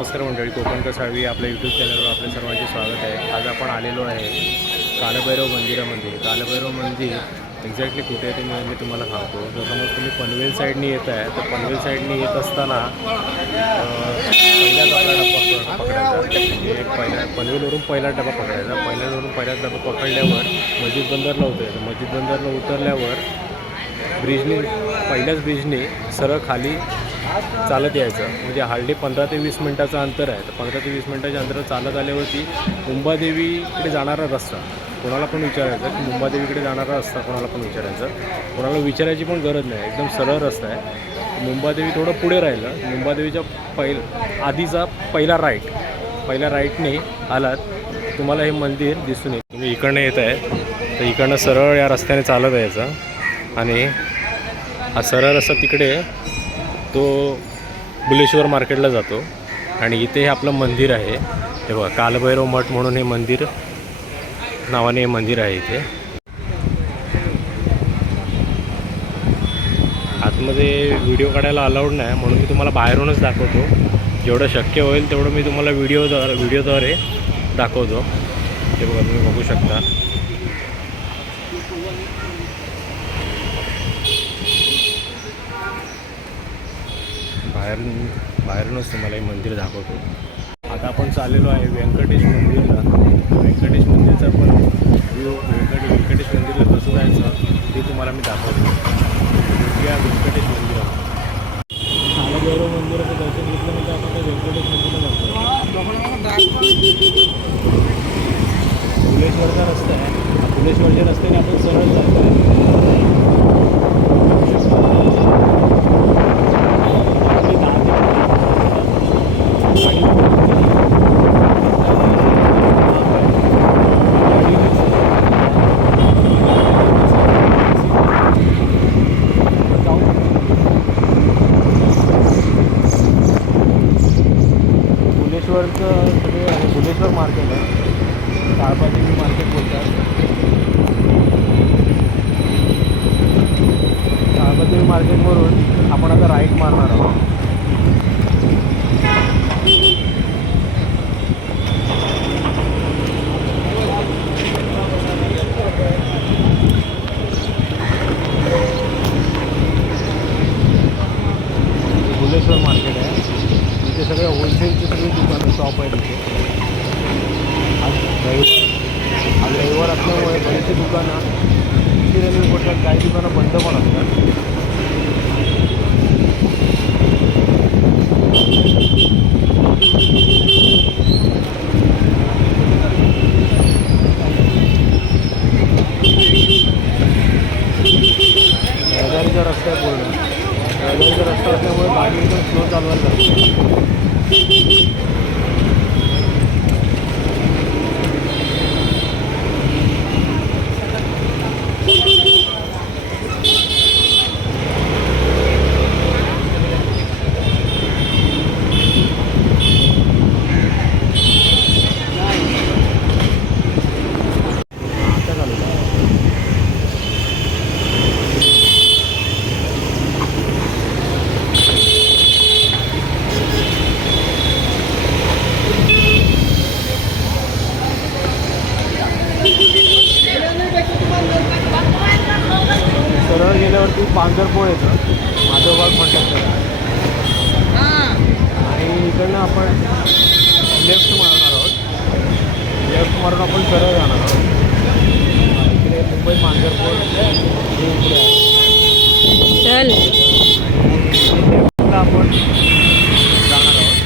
नमस्कार मंडळी, कोकण साळवी आपल्या यूट्यूब चॅनलवर आपल्या सर्वांचे स्वागत आहे। आज आपण आलेलो आहे कालभैरव मंदिरामध्ये। कालभैरव मंदिर एक्झॅक्टली कुठे आहे ते मी तुम्हाला सांगतो। जर समज तुम्ही पनवेल साईडनी येत आहे तर पनवेल साईडनी येत असताना पहिला डबा पकडायचा। पनवेलवरून पहिला डबा पकडायचा। पहिला डबा पकडल्यावर मस्जिद बंदरला उतरायचं। मस्जिद बंदरला उतरल्यावर पहिल्याच ब्रिजने सरळ खाली चालत यायचं। म्हणजे हार्डली 15 ते 20 मिनटाचं अंतर आहे। तर 15 ते 20 मिनटाच्या अंतर चालत आल्यावरती मुंबादेवीकडे जाणारा रस्ता कोणाला पण विचारायचं की मुंबादेवीकडे जाणारा रस्ता कोणाला पण विचारायचं। कोणाला विचारायची पण गरज नाही, एकदम सरळ रस्ता आहे। मुंबादेवी थोडं पुढे राहिलं, मुंबादेवीच्या आधीचा पहिला राईटने आलात तुम्हाला हे मंदिर दिसून येईल। तुम्ही इकडनं येत आहे तर इकडनं सरळ या रस्त्याने चालत यायचं आणि हा सरळ रस्ता तिकडे तो बुलेश्वर मार्केटला जातो आणि इथे हे आपलं मंदिर आहे। हे बघा, कालभैरव मठ म्हणून हे मंदिर नावाने हे मंदिर आहे। इथे आतमध्ये व्हिडिओ काढायला अलाउड नाही म्हणून मी तुम्हाला बाहेरूनच दाखवतो। जेवढं शक्य होईल तेवढं मी तुम्हाला व्हिडिओद्वारे दाखवतो। हे बघा, तुम्ही बघू शकता। बाहेरूनच तुम्हाला हे मंदिर दाखवतो। आता आपण चाललेलो आहे व्यंकटेश मंदिरला। व्यंकटेश मंदिरचा पण व्ह्यू, व्यंकटेश मंदिरला कसं जायचं ते तुम्हाला मी दाखवतो। या व्यंकटेश मंदिरात कालभैरव मंदिराचं दर्शन घेतल्यानंतर आपण त्या व्यंकटेश मंदिरला जातो। फुलेश्वरचा रस्ता आहे। फुलेश्वरच्या रस्त्याने आपण सरळ जातो। बुलेश्वर मार्केट आहे, काळबादेवी मार्केट बोलतात। काळबादेवी मार्केटवरून आपण आता राईट मारणार आहोत। बुलेश्वर मार्केट आहे, इथे सगळे होलसेलचे सगळे दुकानं शॉप आहे। तिथे आज रविवार असल्यामुळे बरेचसे दुकानं उशिराने उघडतात, काही दुकानं बंद पण असतात। रहदारीचा रस्ता आहे पूर्ण। रहदारीचा रस्ता असल्यामुळे गाडी एकदम स्लो चालवायला लागते। सरळ गेल्यावरती पांजरपोळ येतं, माधवबाग म्हणतात त्याला। आणि इकडनं आपण लेफ्ट मारणार आहोत। लेफ्ट मारून आपण सरळ जाणार आहोत। इकडे मुंबई पांजरपोळ हे इकडे आहे। चल आपण जाणार आहोत।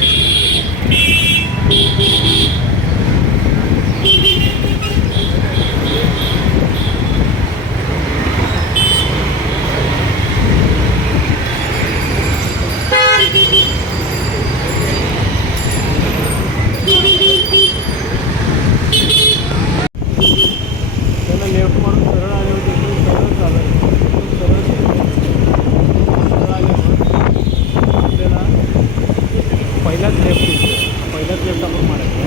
लेफ्ट मारून सरळ आले होते, सरळ चालायचं। सरळ आल्यावर आपल्याला पहिलाच लेफ्ट आपण मारायचं।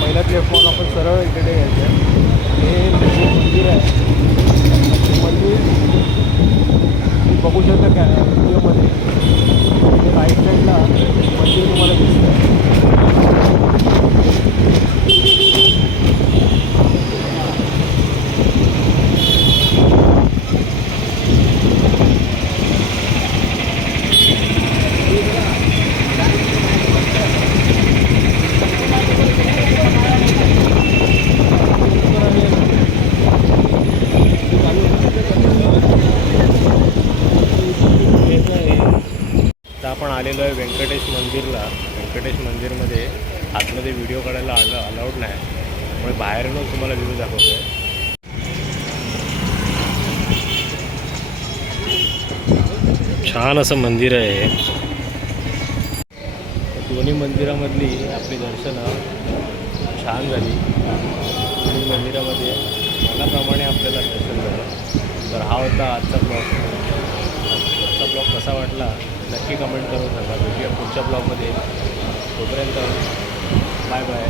पहिलाच लेफ्ट मारून आपण सरळ इकडे यायचं। हे आलेलो आहे व्यंकटेश मंदिरला. व्यंकटेश मंदिरमध्ये आतमध्ये व्हिडिओ काढायला अलाउड नाही, त्यामुळे बाहेरूनच तुम्हाला व्ह्यू दाखवतो आहे. छान असं मंदिर आहे. दोन्ही मंदिरामधली आपली दर्शनं छान झाली. दोन्ही मंदिरामध्ये मनाप्रमाणे आपल्याला दर्शन झालं. तर हा होता आजचा ब्लॉग. आजचा ब्लॉग कसा वाटला नक्की कमेंट करून सांगा. भेटूया पुढच्या ब्लॉगमध्ये. तोपर्यंत बाय बाय.